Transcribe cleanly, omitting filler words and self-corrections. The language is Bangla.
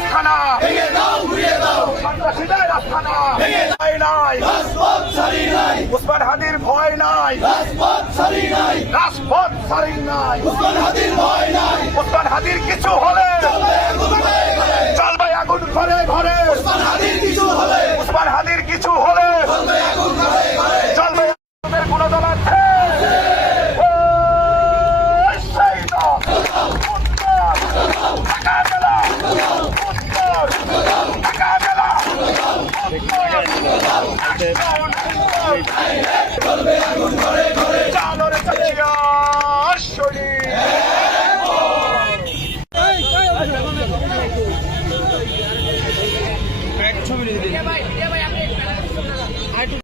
আস্থানা ভেঙে দাও, ঘুরিয়ে দাও, সন্ত্রাসীদের আস্থানা ভেঙে নাই রাজপথ ছাড়ি নাই, উসমান হাদির ভয় নাই রাজপথ ছাড়ি নাই, রাজপথ ছাড়ি নাই উসমান হাদির ভয় নাই, উসমান হাদির কিছু হলে চলবে আগুন ঘরে ঘরে, চলবে আগুন ঘরে ঘরে উসমান হাদির কিছু হলে উসমান হাদির কিছু হলে চলবে আগুন ঘরে ঘরে, চলবে আমাদের কোন দল আছে সেই দল। উত্তর ঢাকা জেলা উত্তর ঢাকা জেলা চলবে আগুন ঘরে ঘরে, চালরে চাচিয়া শরীর ছবি